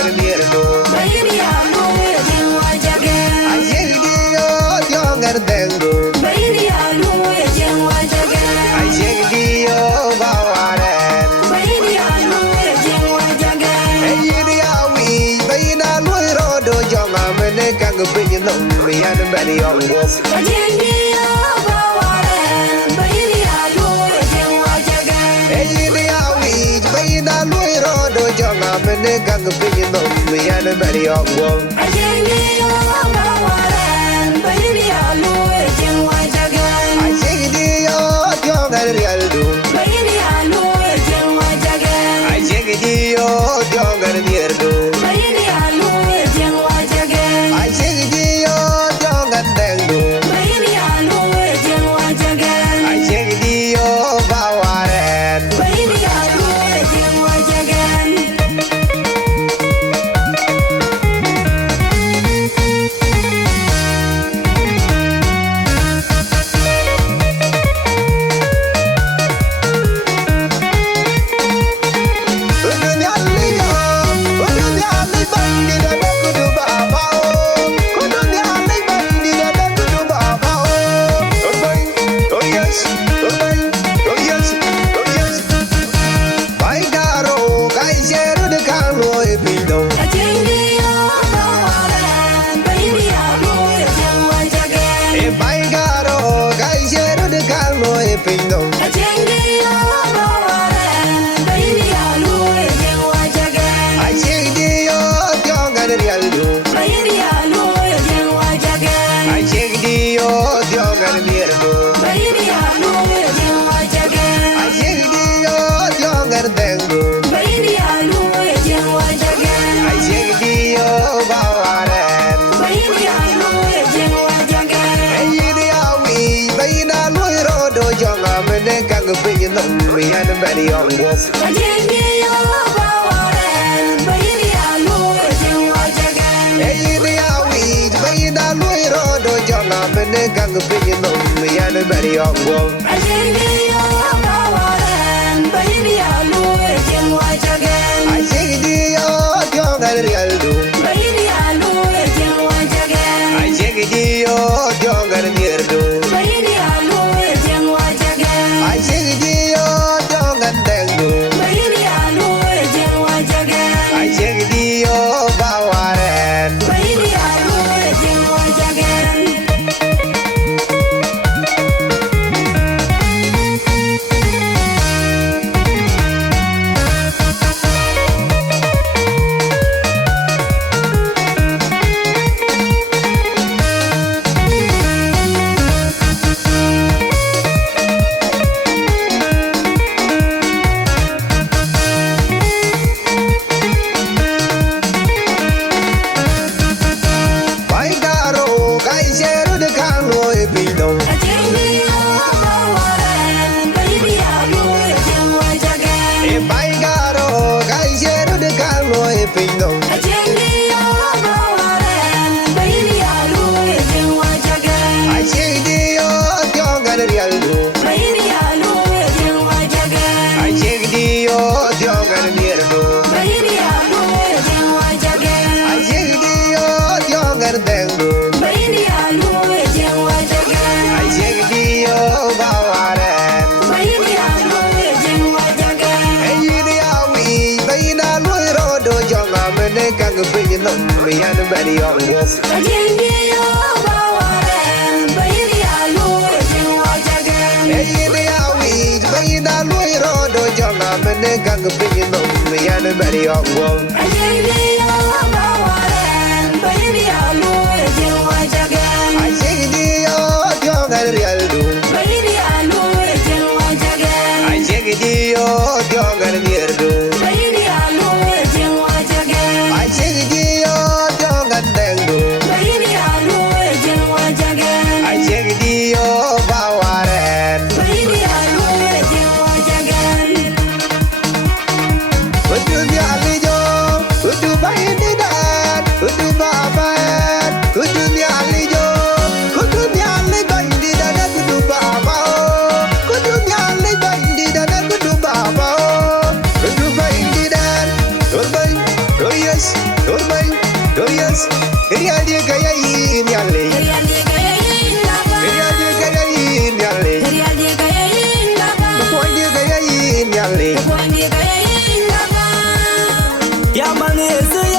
and near no. Baby, I'm going to watch again. I say the young and tango. Baby, I'm going to watch again. I say the Bawaran. Baby, I'm going to watch again. And you are we, Bayna Rodo, young American opinion on me and the belly of wolf. I didn't be over. Baby, I'm going to watch again. And you are we, Bayna Rodo, young American opinion on me and the belly of wolf. I didn't be over. Baby, I'm going to watch again. I say the young and real do. Baby, I'm going to watch again. I say the young and near do. Baby, I'm going to watch again. I say the young and tango. Baby, I'm going to watch again. I say the Bawaran. Baby, I'm going to watch again. I didn't be over. Baby, I'm going to watch again. If I got all guys here to the Carlo, if you know. I didn't be over. Baby, I'm going to watch again. I say the young and real do. Baby, I'm going to watch again. I say the young and near do. Baby, I'm going to watch again. I say the young and tango. Baby, I'm going to watch again. I say the Bawaran. Baby, I'm going to watch again. And you are we, Bayna Rodo, young American opinion on me and the belly of wolf. I didn't be over. Baby, I'm going to watch again. And you are we, Bayna Rodo, young American opinion on me and the belly of wolf. I didn't be over. Baby, I'm going to watch again. I say the young and real do. Baby, I'm going to watch again. I say the young and near do. Baby, I'm going to watch again. I say the young and tango. Baby, I'm going to watch again. I say the Bawaran. Baby, I'm going to watch again. I got all guys here to the Carlo, if you know. I didn't be over. Baby, I'm going to watch again. If I got all guys here to the Carlo, if you know. I didn't be over. Baby, I'm going to watch again. I say the young and real do. Baby, I'm going to watch again. I say the young and near do. Baby, I'm going to watch again. I say the young and tango. Baby, I'm going to watch again. I say the Bawaran. Baby, I'm going to watch again. And you are we, Bayna Rodo, young American opinion on me and the belly of wolf. I didn't be over. Baby, I'm going to watch again. And you are we, Bayna Rodo, young American opinion on me and the belly of wolf. I didn't be over. Baby, I'm going to watch again. I say the young and real do. Baby, I'm going to watch again. I say the young and near do. Baby, I'm going to watch again. I say the young and tango. Baby, I'm going to watch again. I say the Bawaran. Baby, I'm going to watch again. What do you are, what do I need that? What do Baba? What do you are, what do you are, what do Baba? What do you are, what do Baba? What do I need that? Oh yes. Nhialic. Bondi kaya ingaba. Yamani ese